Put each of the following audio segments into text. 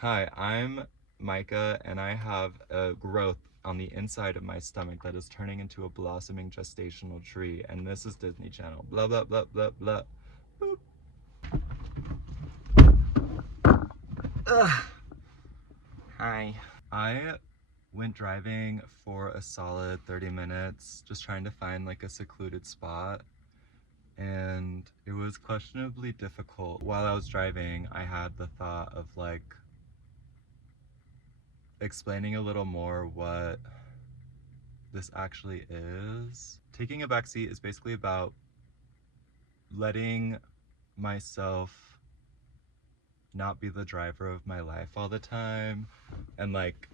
Hi, I'm Micah, and I have a growth on the inside of my stomach that is turning into a blossoming gestational tree, and this is Disney Channel. Blah, blah, blah, blah, blah. Boop. Ugh. Hi. I went driving for a solid 30 minutes, just trying to find like a secluded spot, and it was questionably difficult. While I was driving, I had the thought of like explaining a little more what this actually is. Taking a backseat is basically about letting myself not be the driver of my life all the time and like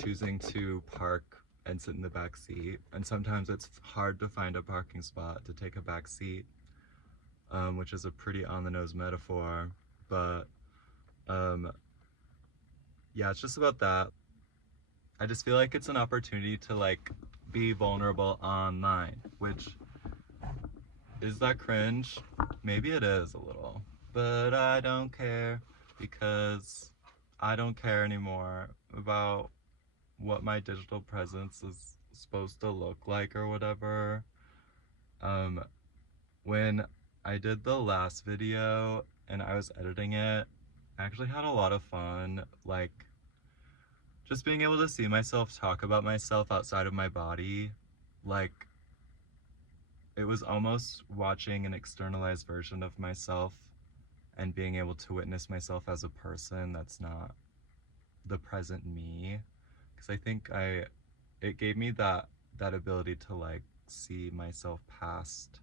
choosing to park and sit in the back seat. And sometimes it's hard to find a parking spot to take a back seat, which is a pretty on the nose metaphor, but yeah, it's just about that. I just feel like it's an opportunity to like be vulnerable online, which is that cringe? Maybe it is a little, but I don't care because I don't care anymore about what my digital presence is supposed to look like or whatever. Um, when I did the last video and I was editing it, I actually had a lot of fun, like just being able to see myself talk about myself outside of my body. Like, it was almost watching an externalized version of myself and being able to witness myself as a person that's not the present me, because I think it gave me that ability to like see myself past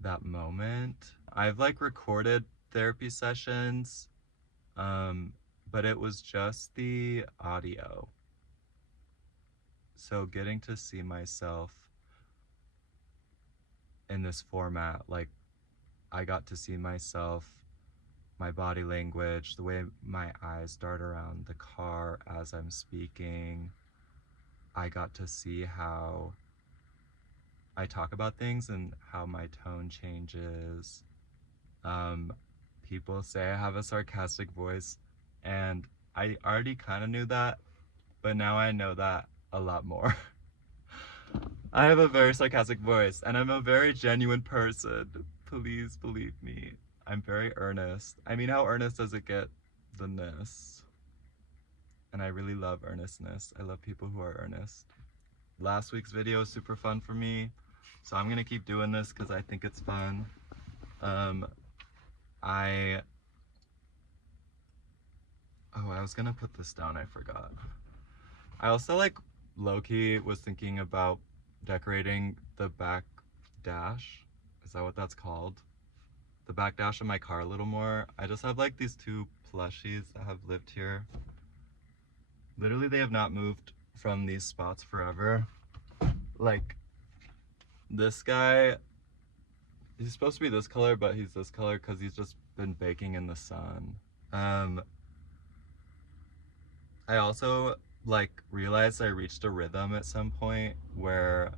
that moment. I've like recorded therapy sessions, but it was just the audio, so getting to see myself in this format, like I got to see myself, my body language, the way my eyes dart around the car as I'm speaking. I got to see how I talk about things and how my tone changes. Um, People say I have a sarcastic voice, and I already kind of knew that, but now I know that a lot more. I have a very sarcastic voice, and I'm a very genuine person. Please believe me. I'm very earnest. I mean, how earnest does it get than this? And I really love earnestness. I love people who are earnest. Last week's video was super fun for me, so I'm gonna keep doing this because I think it's fun. I was gonna put this down, I forgot. I also like low-key was thinking about decorating the back dash. Is that what that's called? The back dash of my car a little more. I just have like these two plushies that have lived here. Literally, they have not moved from these spots forever. Like, this guy, he's supposed to be this color, but he's this color because he's just been baking in the sun. I also like realized I reached a rhythm at some point where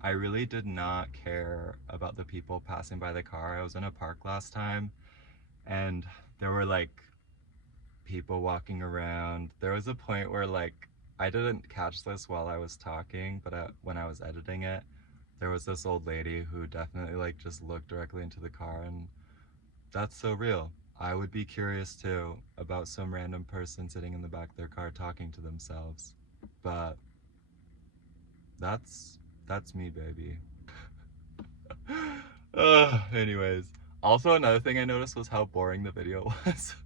I really did not care about the people passing by the car. I was in a park last time and there were like people walking around. There was a point where like I didn't catch this while I was talking, but when I was editing it, there was this old lady who definitely like just looked directly into the car, and that's so real. I would be curious too about some random person sitting in the back of their car talking to themselves. But that's me, baby. Anyways, also another thing I noticed was how boring the video was.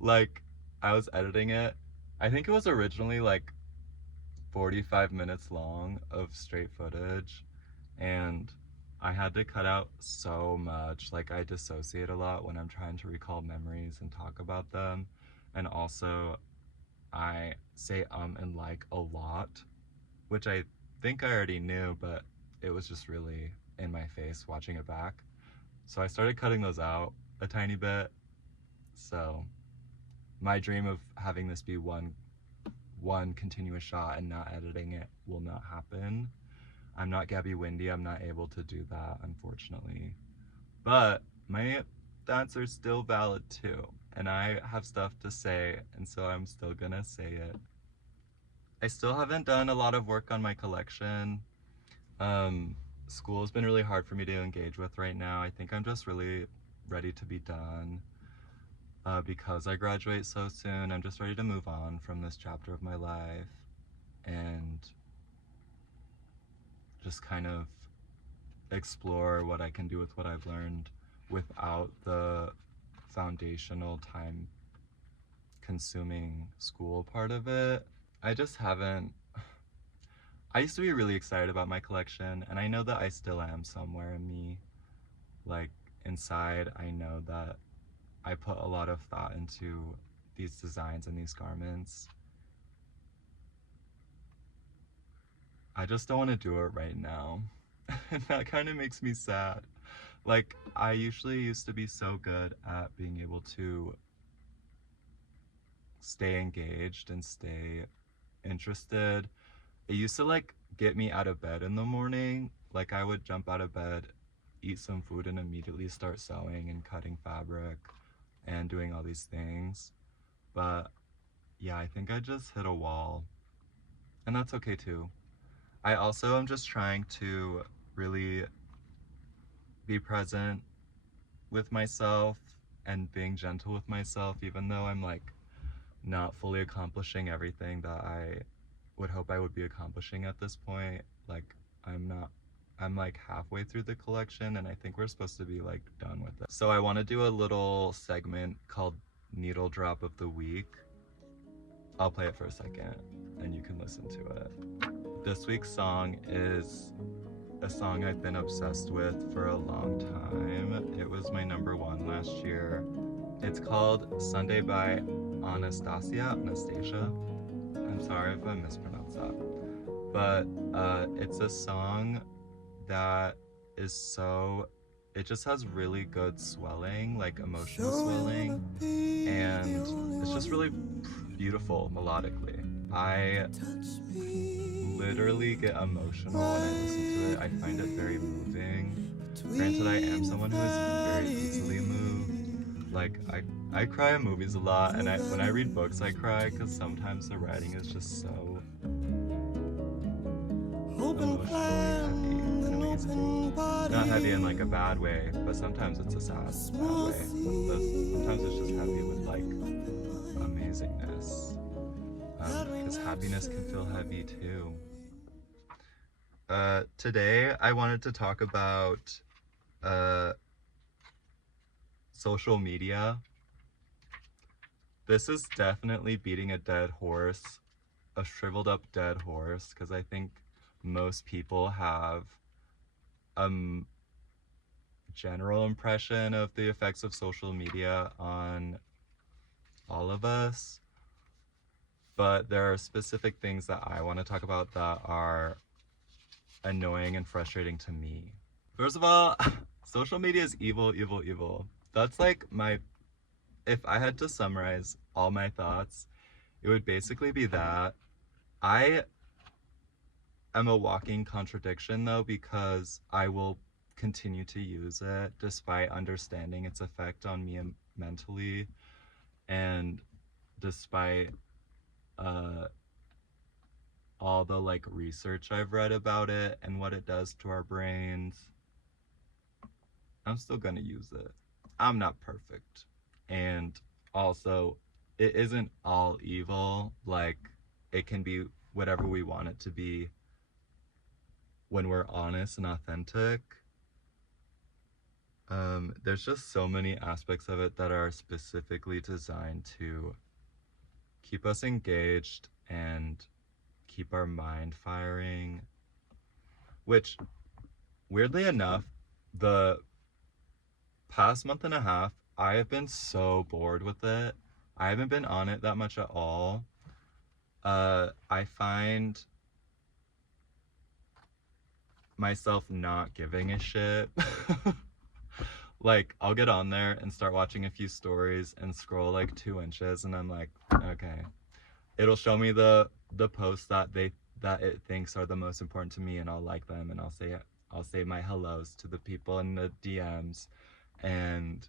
Like, I was editing it. I think it was originally like 45 minutes long of straight footage, and I had to cut out so much. Like, I dissociate a lot when I'm trying to recall memories and talk about them. And also, I say and like a lot, which I think I already knew, but it was just really in my face watching it back. So I started cutting those out a tiny bit. So my dream of having this be one continuous shot and not editing it will not happen. I'm not Gabby Windy, I'm not able to do that, unfortunately. But my thoughts are still valid too. and I have stuff to say, and so I'm still gonna say it. I still haven't done a lot of work on my collection. Um, School's been really hard for me to engage with right now. I think I'm just really ready to be done. Because I graduate so soon, I'm just ready to move on from this chapter of my life and just kind of explore what I can do with what I've learned without the foundational time consuming school part of it. I just haven't. I used to be really excited about my collection, and I know that I still am somewhere in me. Like, inside, I know that I put a lot of thought into these designs and these garments. I just don't want to do it right now. And that kind of makes me sad. Like, I usually used to be so good at being able to stay engaged and stay interested. It used to like get me out of bed in the morning. Like, I would jump out of bed, eat some food, and immediately start sewing and cutting fabric and doing all these things. But yeah, I think I just hit a wall, and that's okay too. I also am just trying to really be present with myself and being gentle with myself, even though I'm like not fully accomplishing everything that I would hope I would be accomplishing at this point. Like, I'm not, I'm like halfway through the collection, and I think we're supposed to be like done with it. So I want to do a little segment called Needle Drop of the Week. I'll play it for a second and you can listen to it. This week's song is a song I've been obsessed with for a long time. It was my number one last year. It's called Sunday by Anastasia. I'm sorry if I mispronounced that. But it's a song that is so, it just has really good swelling, like emotional swelling, and it's just really beautiful melodically. I literally get emotional when I listen to it. I find it very moving. Granted, I am someone who is very easily moved. Like, I cry in movies a lot, and when I read books I cry because sometimes the writing is just so emotionally heavy and amazing. Not heavy in like a bad way, but sometimes it's a sad bad way. But sometimes it's just heavy with like amazingness. Because happiness can feel heavy too. Today I wanted to talk about social media. This is definitely beating a dead horse, a shriveled up dead horse, because I think most people have a general impression of the effects of social media on all of us. But there are specific things that I want to talk about that are annoying and frustrating to me. First of all, social media is evil, evil, evil. That's like if I had to summarize all my thoughts, it would basically be that I am a walking contradiction though, because I will continue to use it despite understanding its effect on me mentally, and despite all the like research I've read about it and what it does to our brains. I'm still gonna use it. I'm not perfect. And also, it isn't all evil. Like, it can be whatever we want it to be when we're honest and authentic. There's just so many aspects of it that are specifically designed to keep us engaged and keep our mind firing, which, weirdly enough, the past month and a half, I have been so bored with it. I haven't been on it that much at all. I find myself not giving a shit. Like, I'll get on there and start watching a few stories and scroll like 2 inches, and I'm like, okay. It'll show me the posts that it thinks are the most important to me, and I'll like them, and I'll say my hellos to the people in the DMs, and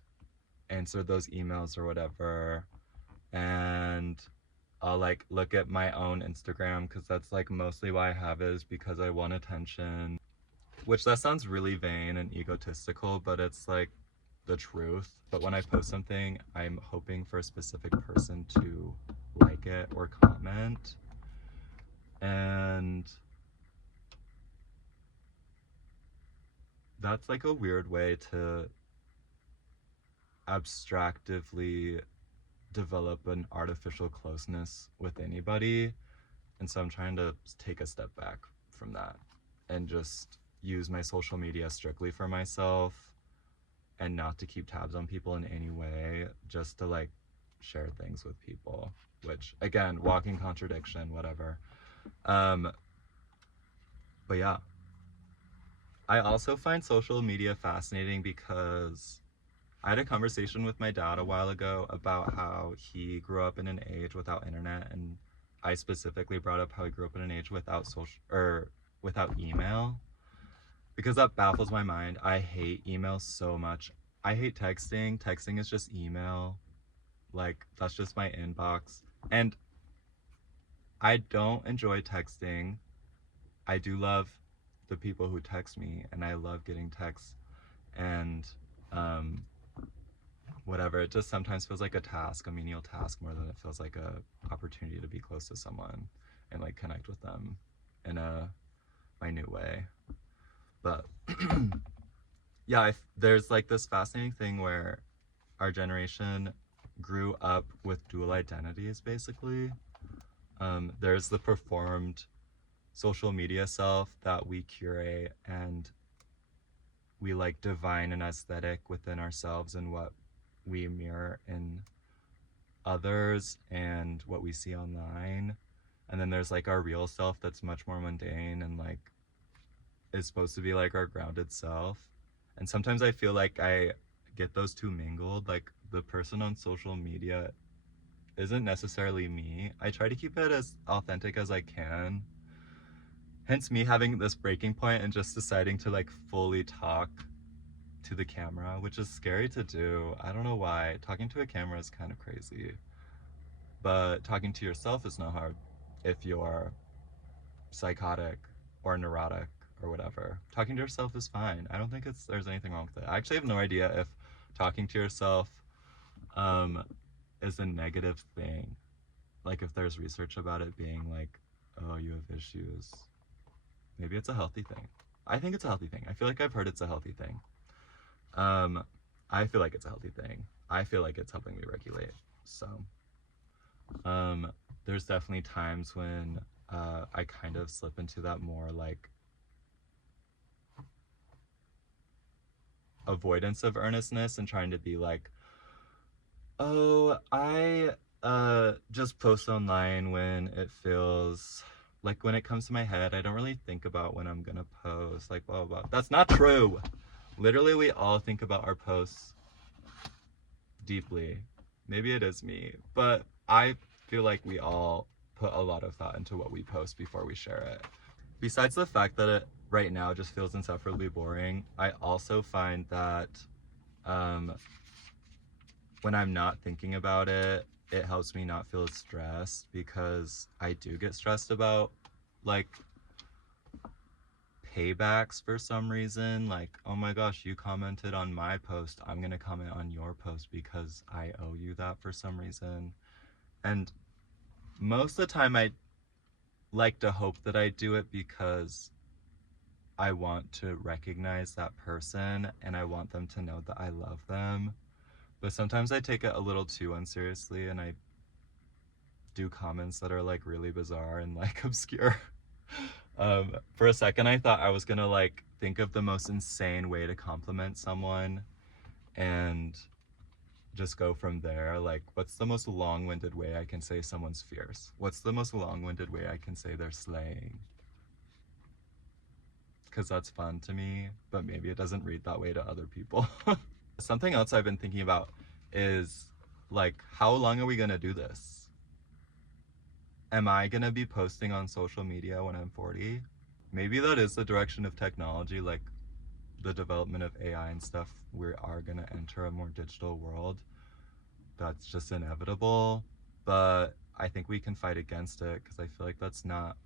answer those emails or whatever, and I'll like look at my own Instagram because that's like mostly why I have it, is because I want attention. Which that sounds really vain and egotistical, but it's like the truth. But when I post something, I'm hoping for a specific person to like it or comment. And that's like a weird way to abstractively develop an artificial closeness with anybody. And so I'm trying to take a step back from that and just use my social media strictly for myself and not to keep tabs on people in any way, just to like share things with people, which again, walking contradiction, whatever. But yeah, I also find social media fascinating because I had a conversation with my dad a while ago about how he grew up in an age without internet, and I specifically brought up how he grew up in an age without social or without email, because that baffles my mind. I hate email so much. I hate texting. Texting is just email. Like, that's just my inbox. And I don't enjoy texting. I do love the people who text me, and I love getting texts and um, whatever. It just sometimes feels like a task, a menial task, more than it feels like a opportunity to be close to someone and like connect with them in a minute way. But yeah, there's like this fascinating thing where our generation grew up with dual identities, basically. There's the performed social media self that we curate, and we like divine an aesthetic within ourselves and what we mirror in others and what we see online. And then there's like our real self that's much more mundane and like is supposed to be like our grounded self. And sometimes I feel like I get those two mingled. Like the person on social media isn't necessarily me. I try to keep it as authentic as I can. Hence me having this breaking point and just deciding to like fully talk to the camera, which is scary to do. I don't know why. Talking to a camera is kind of crazy. But talking to yourself is not hard if you're psychotic or neurotic or whatever. Talking to yourself is fine. I don't think there's anything wrong with it. I actually have no idea if talking to yourself um, is a negative thing. Like if there's research about it being like, oh, you have issues. Maybe it's a healthy thing. I think it's a healthy thing. I feel like I've heard it's a healthy thing. I feel like it's a healthy thing. I feel like it's helping me regulate. So, there's definitely times when I kind of slip into that more like avoidance of earnestness and trying to be like, oh, I just post online when it feels like, when it comes to my head. I don't really think about when I'm gonna post, like blah blah blah. That's not true. Literally, we all think about our posts deeply. Maybe it is me, but I feel like we all put a lot of thought into what we post before we share it. Besides the fact that it right now just feels insufferably boring, I also find that um, when I'm not thinking about it, it helps me not feel stressed, because I do get stressed about like paybacks for some reason. Like, oh my gosh, you commented on my post, I'm gonna comment on your post because I owe you that for some reason. And most of the time I like to hope that I do it because I want to recognize that person and I want them to know that I love them. But sometimes I take it a little too unseriously and I do comments that are like really bizarre and like obscure. For a second I thought I was gonna like think of the most insane way to compliment someone and just go from there. Like, what's the most long-winded way I can say someone's fierce? What's the most long-winded way I can say they're slaying? Because that's fun to me, but maybe it doesn't read that way to other people. Something else I've been thinking about is like, how long are we gonna do this? Am I gonna be posting on social media when I'm 40? Maybe that is the direction of technology, like the development of AI and stuff, we are going to enter a more digital world. That's just inevitable. But I think we can fight against it because I feel like that's not,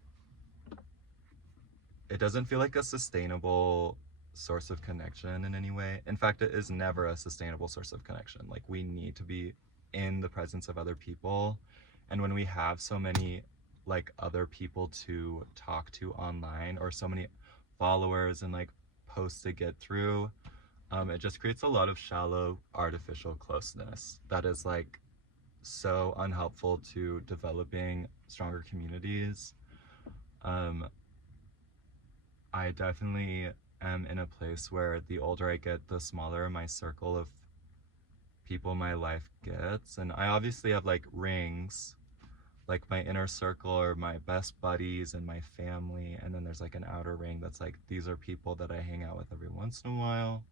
it doesn't feel like a sustainable source of connection in any way. In fact, it is never a sustainable source of connection. Like, we need to be in the presence of other people. And when we have so many like other people to talk to online, or so many followers and like posts to get through, it just creates a lot of shallow artificial closeness that is like so unhelpful to developing stronger communities. I definitely am in a place where the older I get, the smaller my circle of people my life gets. And I obviously have like rings, like my inner circle or my best buddies and my family. And then there's like an outer ring that's like, these are people that I hang out with every once in a while.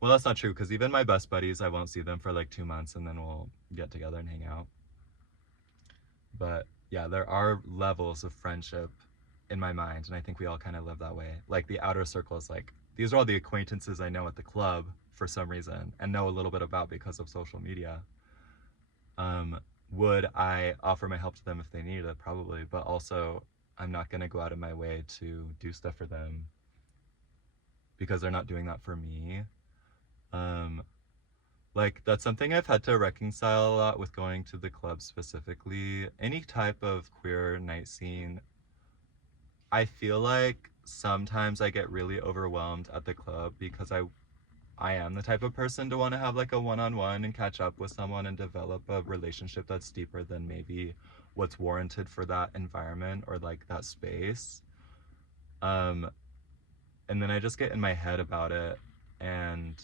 Well, that's not true, because even my best buddies, I won't see them for like 2 months and then we'll get together and hang out. But yeah, there are levels of friendship in my mind, and I think we all kind of live that way. Like, the outer circle is like, these are all the acquaintances I know at the club for some reason and know a little bit about because of social media. Would I offer my help to them if they needed it? Probably, but also I'm not going to go out of my way to do stuff for them because they're not doing that for me. Like, that's something I've had to reconcile a lot with going to the club specifically. Any type of queer night scene, I feel like sometimes I get really overwhelmed at the club because I am the type of person to want to have like a one-on-one and catch up with someone and develop a relationship that's deeper than maybe what's warranted for that environment or like that space. And then I just get in my head about it, and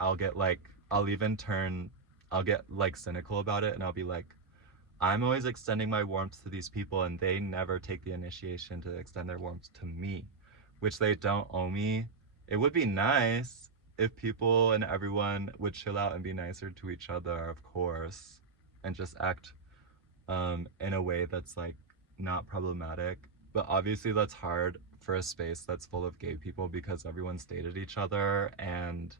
I'll get like, I'll get like cynical about it, and I'll be like, I'm always extending my warmth to these people and they never take the initiation to extend their warmth to me, which they don't owe me. It would be nice if people and everyone would chill out and be nicer to each other, of course, and just act in a way that's like not problematic. But obviously that's hard for a space that's full of gay people because everyone's dated each other, and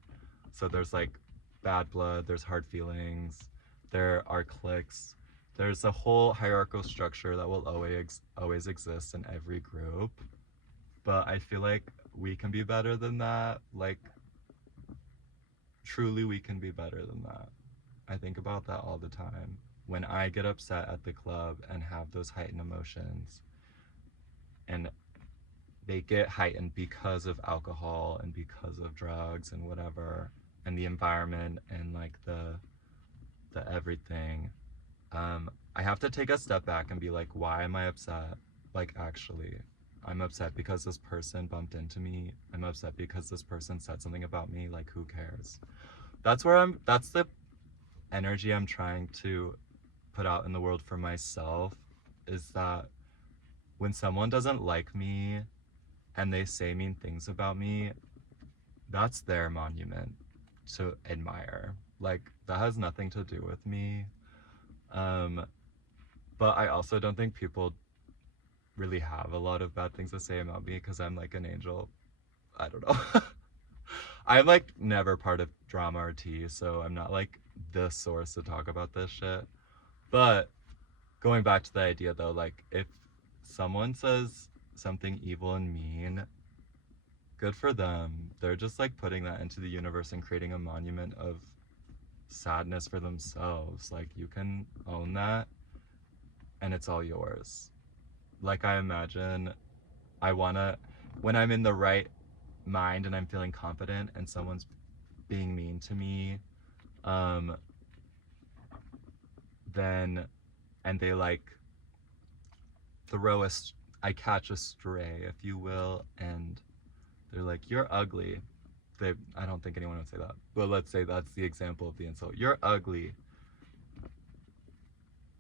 so there's like bad blood, there's hard feelings, there are cliques, there's a whole hierarchical structure that will always exist in every group. But I feel like we can be better than that. Like, truly we can be better than that. I think about that all the time. When I get upset at the club and have those heightened emotions, and they get heightened because of alcohol and because of drugs and whatever, and the environment and like the everything, I have to take a step back and be like, why am I upset? Like, actually, I'm upset because this person bumped into me. I'm upset because this person said something about me. Like, who cares? That's the energy I'm trying to put out in the world for myself, is that when someone doesn't like me and they say mean things about me, that's their monument to admire. Like, that has nothing to do with me. But I also don't think people really have a lot of bad things to say about me because I'm like an angel. I don't know. I'm like never part of drama or tea, so I'm not like the source to talk about this shit. But going back to the idea though, like, if someone says something evil and mean, good for them. They're just like putting that into the universe and creating a monument of sadness for themselves. Like, you can own that and it's all yours. Like, I imagine when I'm in the right mind and I'm feeling confident and someone's being mean to me, then, and they like I catch a stray, if you will, and they're like, you're ugly. I don't think anyone would say that, but let's say that's the example of the insult. You're ugly.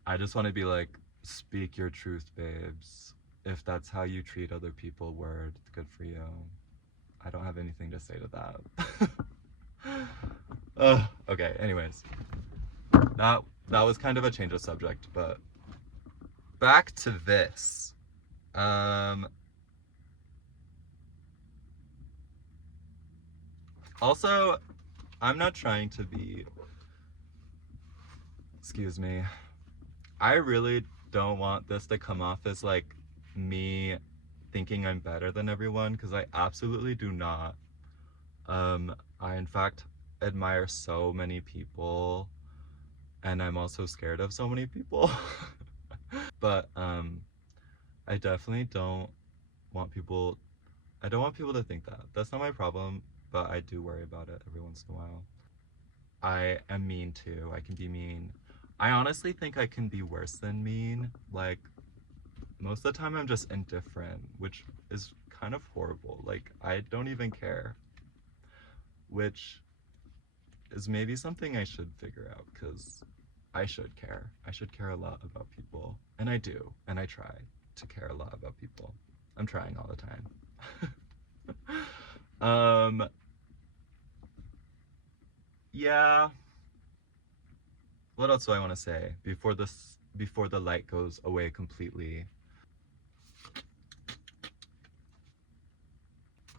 I just want to be like, speak your truth, babes. If that's how you treat other people, word, good for you. I don't have anything to say to that. Okay, anyways. That was kind of a change of subject, but back to this. Also, I'm not trying to be, excuse me, I really don't want this to come off as like me thinking I'm better than everyone, because I absolutely do not. I in fact admire so many people, and I'm also scared of so many people. But I definitely don't want people, I don't want people to think that. That's not my problem, but I do worry about it every once in a while. I am mean too. I can be mean. I honestly think I can be worse than mean. Like, most of the time I'm just indifferent, which is kind of horrible. Like, I don't even care, which is maybe something I should figure out, because I should care. I should care a lot about people. And I do. And I try to care a lot about people. I'm trying all the time. um, yeah. What else do I want to say before the light goes away completely?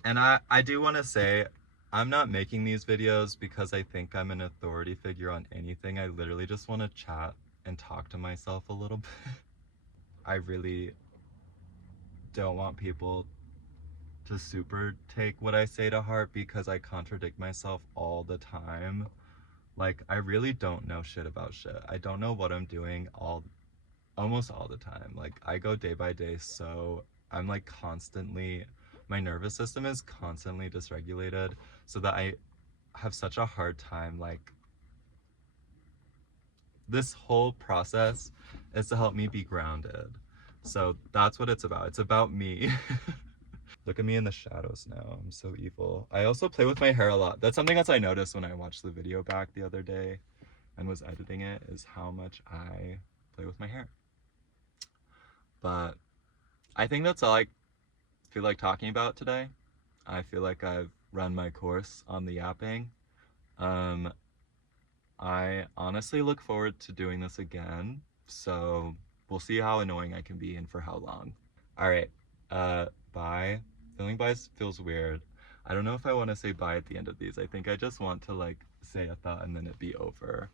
And I do want to say, I'm not making these videos because I think I'm an authority figure on anything. I literally just want to chat and talk to myself a little bit. I really don't want people to super take what I say to heart, because I contradict myself all the time. Like, I really don't know shit about shit. I don't know what I'm doing almost all the time. Like, I go day by day, so I'm like constantly, my nervous system is constantly dysregulated, so that I have such a hard time, like, this whole process is to help me be grounded. So that's what it's about. It's about me. Look at me in the shadows now. I'm so evil. I also play with my hair a lot. That's something else I noticed when I watched the video back the other day and was editing it, is how much I play with my hair. But I think that's all I feel like talking about today. I feel like I've run my course on the yapping. Um, I honestly look forward to doing this again, so we'll see how annoying I can be and for how long. All right, bye. Feeling bye feels weird. I don't know if I want to say bye at the end of these. I think I just want to like say a thought and then it be over.